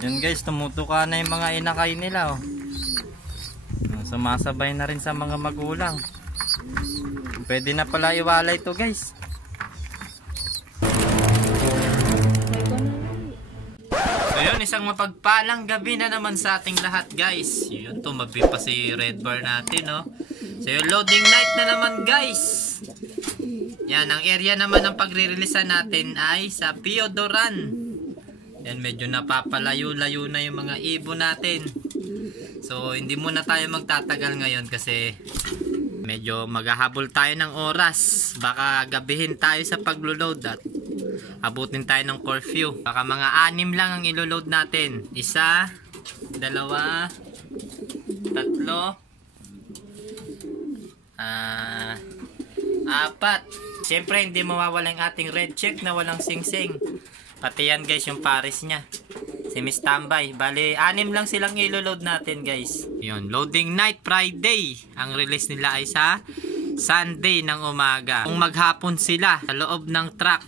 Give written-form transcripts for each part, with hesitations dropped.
Yan guys, tumutuka na yung mga inakay nila oh. Sumasabay na rin sa mga magulang. Pwede na pala iwalay to guys. So yun, isang mapagpalang gabi na naman sa ating lahat guys. Yun, tumabi pa si Red Bar natin oh. So yung loading night na naman guys. Yan, ang area naman ng pagre-releasean natin ay sa Piodoran. Yan, medyo napapalayo-layo na yung mga ibon natin. So, hindi muna tayo magtatagal ngayon kasi medyo maghahabol tayo ng oras. Baka gabihin tayo sa paglo-load at abutin tayo ng curfew. Baka mga 6 lang ang ilo-load natin. 1, 2, 3, 4. Siyempre, hindi mawawala yung ating red check na walang sing-sing. Pati yan guys, yung pares niya. Si Miss Tambay. Bali, 6 lang silang ilo-load natin guys. Yun, loading night Friday. Ang release nila ay sa Sunday ng umaga. Kung maghapon sila sa loob ng truck,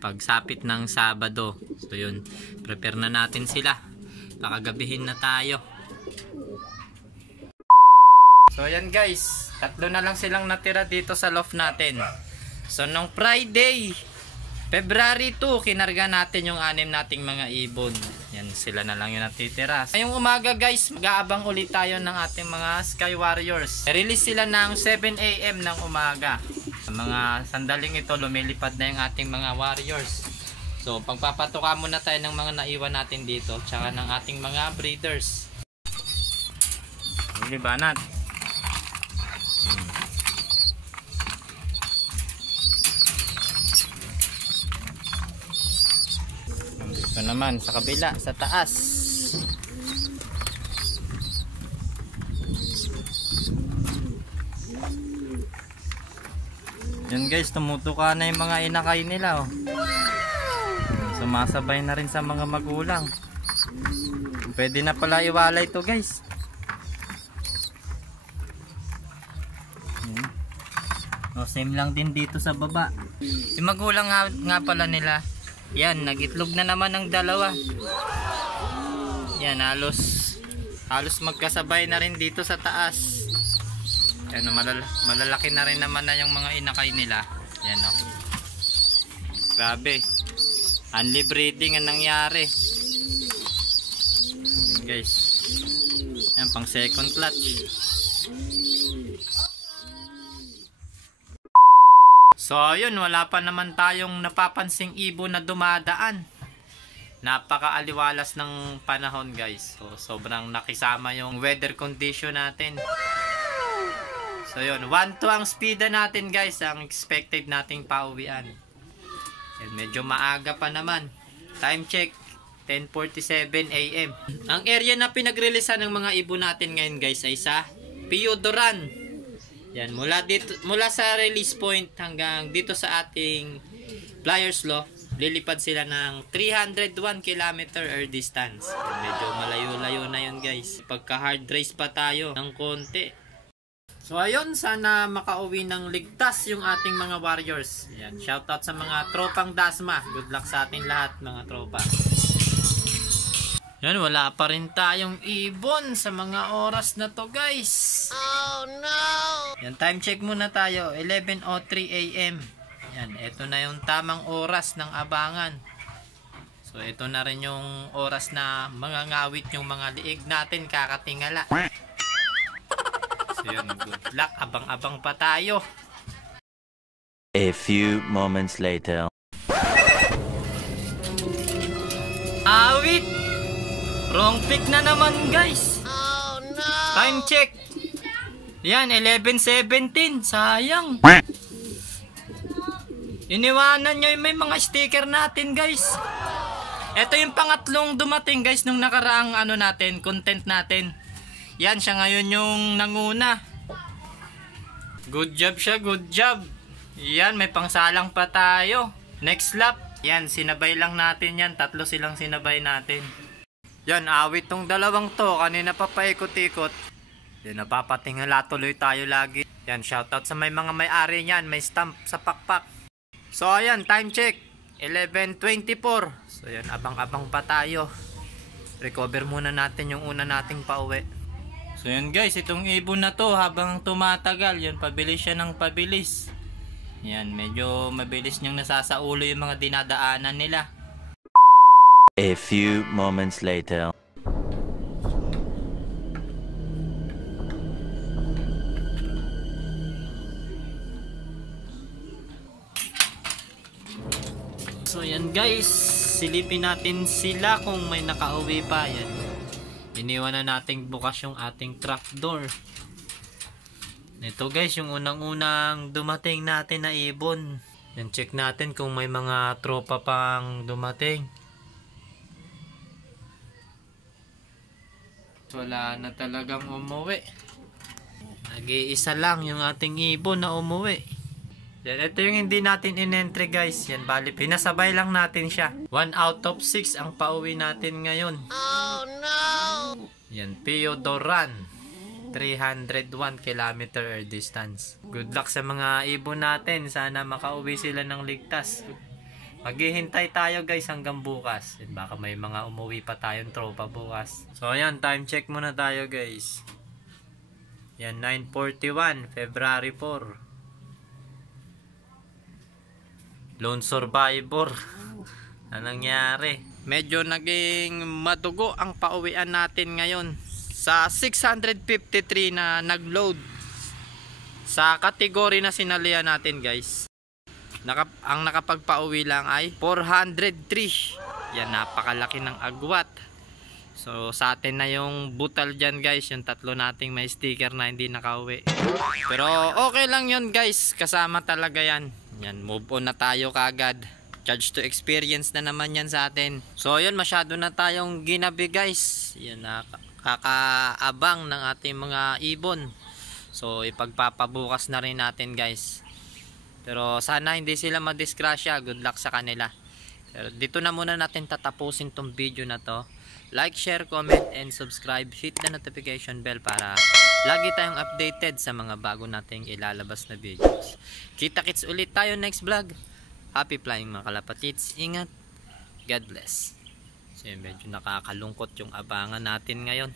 pagsapit ng Sabado. So yun, prepare na natin sila. Baka gabihin na tayo. So yan guys, 3 na lang silang natira dito sa loft natin. So nung Friday, February 2, kinarga natin yung 6 nating mga ibon. Yan, sila na lang yung natitira. Ngayong umaga guys, mag-aabang ulit tayo ng ating mga Sky Warriors. Release sila ng 7 AM ng umaga. Mga sandaling ito, lumilipad na yung ating mga warriors. So, pagpapatuka muna tayo ng mga naiwan natin dito, tsaka ng ating mga breeders. Libanat. Ito naman sa kabila, sa taas. Yan guys, tumutuka na yung mga inakay nila oh. Sumasabay na rin sa mga magulang. Pwede na pala iwalay to guys. Oh, same lang din dito sa baba. Yung magulang nga pala nila, yan, nagitlog na naman ng 2. Yan, halos magkasabay na rin dito sa taas. Yan, malalaki na rin naman na yung mga inakay nila. Yan o. Grabe. Unli breeding ang nangyari. Yan guys. Yan, pang second clutch. So ayun, wala pa naman tayong napapansing ibon na dumadaan. Napakaaliwalas ng panahon guys. So sobrang nakisama yung weather condition natin. So yun, 1-2 ang speeda natin guys. Ang expected nating pauwian. And medyo maaga pa naman. Time check, 10:47 AM. Ang area na pinag-releasean ng mga ibon natin ngayon guys ay sa Piodoran. Yan, mula sa release point hanggang dito sa ating Flyers Loft, lilipad sila ng 301 km air distance. Yan, medyo malayo-layo na yun guys. Pagka hard race pa tayo ng konti. So ayun, sana makauwi ng ligtas yung ating mga warriors. Yan, shoutout sa mga tropang Dasma. Good luck sa ating lahat mga tropa. Yan, wala pa rin tayong ibon sa mga oras na to guys. Oh no! Yan, time check muna tayo, 11:03 AM. Yan, ito na yung tamang oras ng abangan. So ito na rin yung oras na mangangawit yung mga liig natin, kakatingala. So yun, good luck, abang-abang pa tayo. A few moments later. Awit! Wrong pick na naman guys. Oh no. Time check. Yan, 11:17. Sayang. Iniwanan nyo yung may mga sticker natin guys. Ito yung pangatlong dumating guys nung nakaraang natin, content natin. Yan, siya ngayon yung nanguna. Good job siya, good job. Yan, may pangsalang pa tayo. Next lap. Yan, sinabay lang natin yan. 3 silang sinabay natin. Yan, awit tong dalawang to. Kanina pa paikot-ikot. Yan, napapatingala tuloy tayo lagi. Yan, shoutout sa may mga may-ari niyan. May stamp sa pakpak. So, ayan, time check. 11:24. So, yan, abang-abang pa tayo. recover muna natin yung una nating pauwi. So yun guys, itong ibon na to habang tumatagal, yun pabilis siya ng pabilis. Yan, medyo mabilis niyang nasasaulo yung mga dinadaanan nila. A few moments later. So yan guys, silipin natin sila kung may nakauwi pa. Yan, iniwan na nating bukas yung ating trapdoor. Ito guys, yung unang-unang dumating natin na ibon. Yan, check natin kung may mga tropa pang dumating. Wala na talagang umuwi. Nag-iisa lang yung ating ibon na umuwi. Yan, ito yung hindi natin in-entry guys. Yan, bali, pinasabay lang natin siya. 1 out of 6 ang pauwi natin ngayon. Oh no! Yan, Piodoran. 301 km air distance. Good luck sa mga ibon natin. Sana makauwi sila ng ligtas. Maghihintay tayo guys hanggang bukas. Yan, baka may mga umuwi pa tayong tropa bukas. So ayan, time check muna tayo guys. Yan, 9:41, February 4. Lone survivor. Anong nangyari? Medyo naging madugo ang pauwian natin ngayon. Sa 653 na nagload. Sa kategory na sinalihan natin guys. Ang nakapagpauwi lang ay 403. Yan, napakalaki ng agwat. So sa atin na yung butal dyan guys. Yung tatlo nating may sticker na hindi nakauwi. Pero okay lang yun guys. Kasama talaga yan. Yan, move on na tayo kagad. Charge to experience na naman yan sa atin. So yun, masyado na tayong ginabi guys. Yan, kakaabang ng ating mga ibon. So ipagpapabukas na rin natin guys. Pero sana hindi sila madisgrasya. Good luck sa kanila. Pero dito na muna natin tatapusin tong video na to. Like, share, comment, and subscribe. Hit the notification bell para lagi tayong updated sa mga bago nating ilalabas na videos. Kita-kits ulit tayo next vlog. Happy flying mga kalapatids. Ingat. God bless. So medyo nakakalungkot yung abangan natin ngayon.